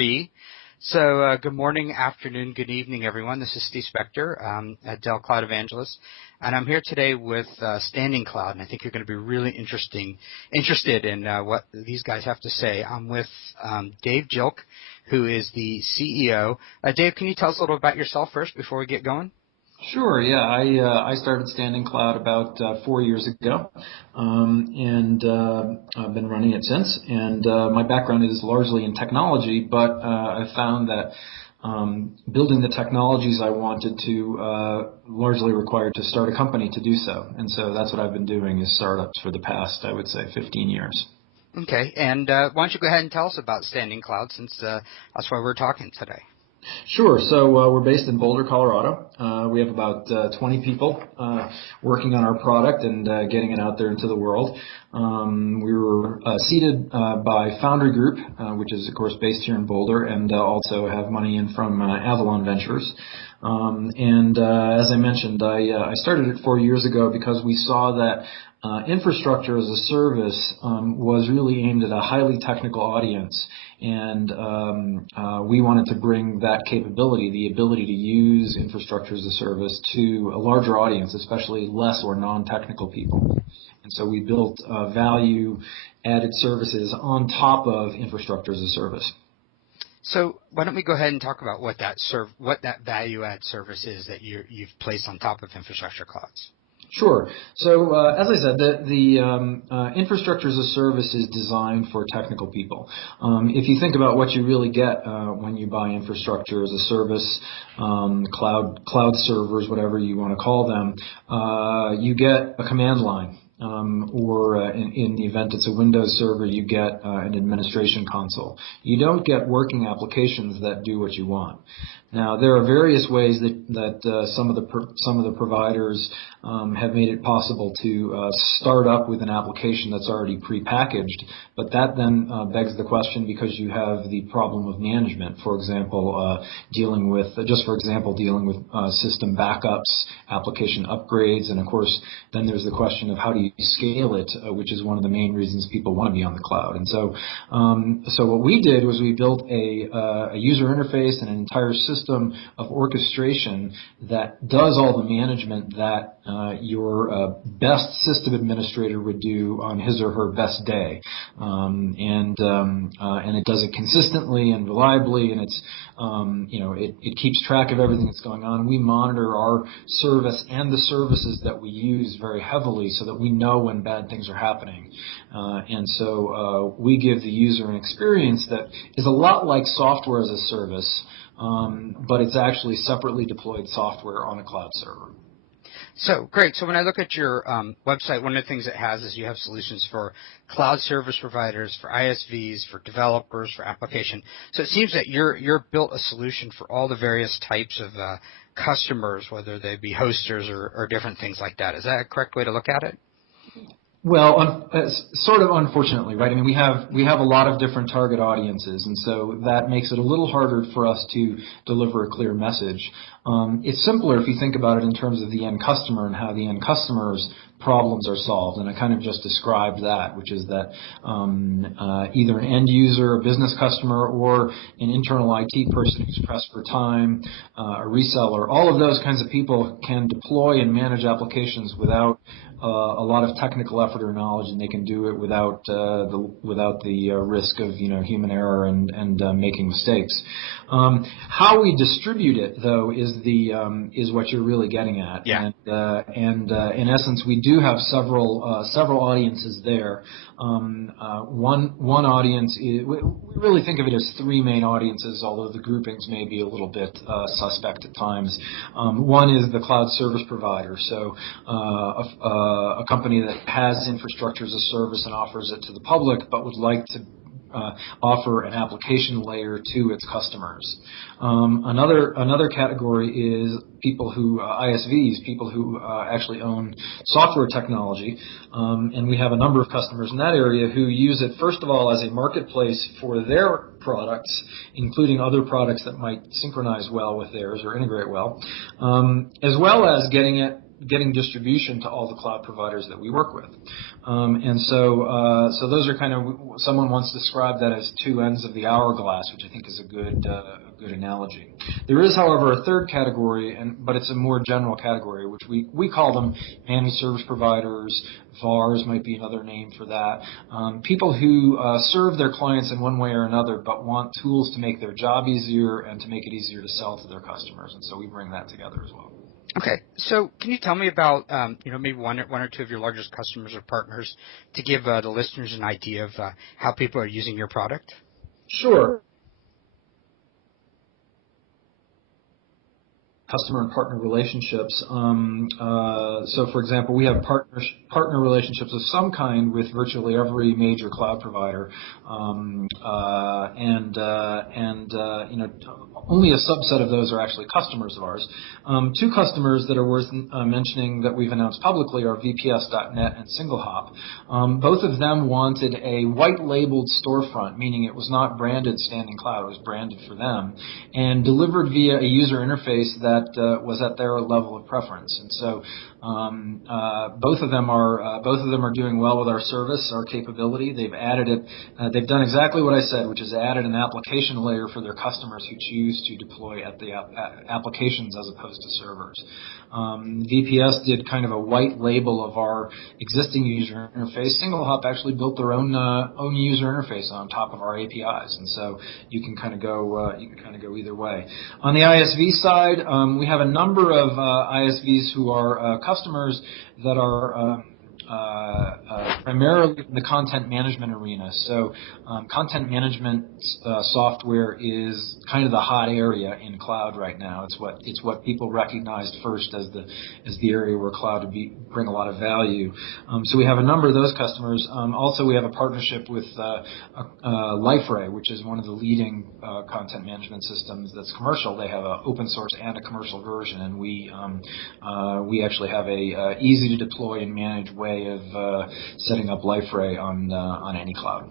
B. Good morning, afternoon, good evening, everyone. This is Steve Spector at Dell Cloud Evangelist, and I'm here today with Standing Cloud, and I think you're going to be really interested in what these guys have to say. I'm with Dave Jilk, who is the CEO. Dave, can you tell us a little about yourself first before we get going? Sure, yeah. I started Standing Cloud about 4 years ago, and I've been running it since. And my background is largely in technology, but I found that building the technologies I wanted to largely required to start a company to do so. And so that's what I've been doing is startups for the past, I would say, 15 years. Okay, and why don't you go ahead and tell us about Standing Cloud, since that's why we're talking today. Sure. So we're based in Boulder, Colorado. We have about 20 people working on our product and getting it out there into the world. We were seeded by Foundry Group, which is, of course, based here in Boulder, and also have money in from Avalon Ventures. As I mentioned, I started it 4 years ago because we saw that infrastructure as a service was really aimed at a highly technical audience, and we wanted to bring that capability, the ability to use infrastructure as a service, to a larger audience, especially less or non-technical people. And so we built value-added services on top of infrastructure as a service. So why don't we go ahead and talk about what that value-add service is that you've placed on top of infrastructure clouds? Sure. So, as I said, the infrastructure as a service is designed for technical people. If you think about what you really get when you buy infrastructure as a service, cloud servers, whatever you want to call them, you get a command line. Or in the event it's a Windows server, you get an administration console. You don't get working applications that do what you want. Now, there are various ways that some of the providers have made it possible to start up with an application that's already prepackaged, but that then begs the question, because you have the problem of management. For example, dealing with system backups, application upgrades, and of course, then there's the question of how do you scale it, which is one of the main reasons people want to be on the cloud. And so what we did was we built a user interface and an entire system of orchestration that does all the management that your best system administrator would do on his or her best day, and it does it consistently and reliably, and it keeps track of everything that's going on. We monitor our service and the services that we use very heavily so that we know when bad things are happening, and so we give the user an experience that is a lot like software as a service. But it's actually separately deployed software on a cloud server. So, great. So when I look at your website, one of the things it has is you have solutions for cloud service providers, for ISVs, for developers, for application. So it seems that you're built a solution for all the various types of customers, whether they be hosters or different things like that. Is that a correct way to look at it? Well, sort of, unfortunately, right? I mean, we have a lot of different target audiences, and so that makes it a little harder for us to deliver a clear message. It's simpler if you think about it in terms of the end customer and how the end customer's problems are solved, and I kind of just described that, which is that either an end user, a business customer, or an internal IT person who's pressed for time, a reseller, all of those kinds of people can deploy and manage applications without a lot of technical effort or knowledge, and they can do it without the risk of human error and making mistakes. How we distribute it, though, is what you're really getting at. Yeah. And in essence, we do have several audiences there. One audience we really think of it as three main audiences, although the groupings may be a little bit suspect at times. One is the cloud service provider, so a company that has infrastructure as a service and offers it to the public, but would like to offer an application layer to its customers. Another category is people who ISVs, people who actually own software technology, and we have a number of customers in that area who use it first of all as a marketplace for their products, including other products that might synchronize well with theirs or integrate well, as well as getting it getting distribution to all the cloud providers that we work with. So those are kind of, someone once described that as two ends of the hourglass, which I think is a good analogy. There is, however, a third category, but it's a more general category, which we call them managed service providers. VARs might be another name for that. People who serve their clients in one way or another, but want tools to make their job easier and to make it easier to sell to their customers. And so we bring that together as well. Okay, so can you tell me about maybe one or two of your largest customers or partners to give the listeners an idea of how people are using your product? Sure. Customer and partner relationships. So, for example, we have partner relationships of some kind with virtually every major cloud provider, only a subset of those are actually customers of ours. Two customers that are worth mentioning that we've announced publicly are VPS.net and SingleHop. Both of them wanted a white-labeled storefront, meaning it was not branded Standing Cloud, it was branded for them, and delivered via a user interface that was at their level of preference. And so both of them are doing well with our service, our capability. They've added it. They've done exactly what I said, which is added an application layer for their customers who choose to deploy at the applications as opposed to servers. VPS did kind of a white label of our existing user interface. SingleHop actually built their own user interface on top of our APIs, and so you can kind of go either way. On the ISV side, we have a number of ISVs who are customers that are primarily in the content management arena. So content management software is kind of the hot area in cloud right now. It's what people recognized first as the area where cloud would bring a lot of value. So we have a number of those customers. Also, we have a partnership with Liferay, which is one of the leading content management systems that's commercial. They have an open source and a commercial version, and we actually have a easy to deploy and manage way of setting up Liferay on any cloud.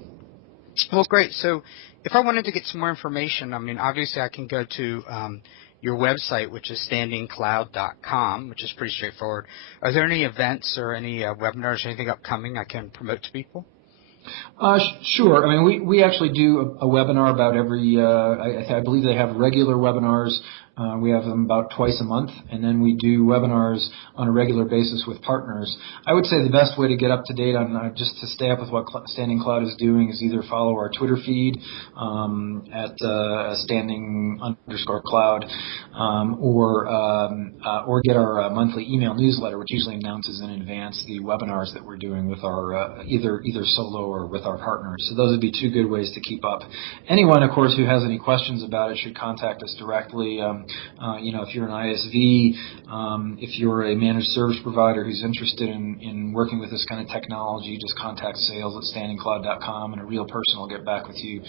Well, great. So if I wanted to get some more information, I mean, obviously I can go to your website, which is standingcloud.com, which is pretty straightforward. Are there any events or any webinars or anything upcoming I can promote to people? Sure. I mean, we actually do a webinar about every, I believe they have regular webinars. We have them about twice a month, and then we do webinars on a regular basis with partners. I would say the best way to get up to date on just to stay up with what Standing Cloud is doing is either follow our Twitter feed at standing_cloud, or get our monthly email newsletter, which usually announces in advance the webinars that we're doing with our either solo or with our partners. So those would be two good ways to keep up. Anyone, of course, who has any questions about it should contact us directly. If you're an ISV, if you're a managed service provider who's interested in working with this kind of technology, just contact sales@standingcloud.com, and a real person will get back with you.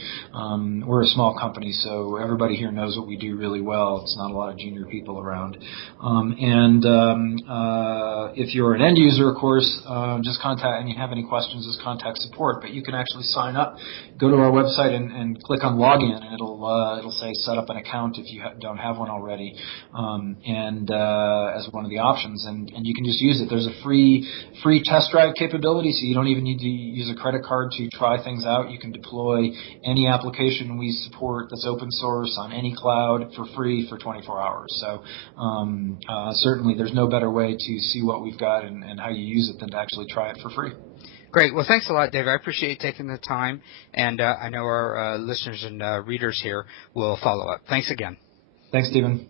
We're a small company, so everybody here knows what we do really well. It's not a lot of junior people around. If you're an end user, of course, just contact, and you have any questions, just contact support. But you can actually sign up, go to our website, and click on login, and it'll say set up an account if you don't have one already, as one of the options, and you can just use it. There's a free test drive capability, so you don't even need to use a credit card to try things out. You can deploy any application we support that's open source on any cloud for free for 24 hours. So certainly there's no better way to see what we've got and how you use it than to actually try it for free. Great. Well, thanks a lot, David. I appreciate you taking the time, and I know our listeners and readers here will follow up. Thanks again. Thanks, Stephen.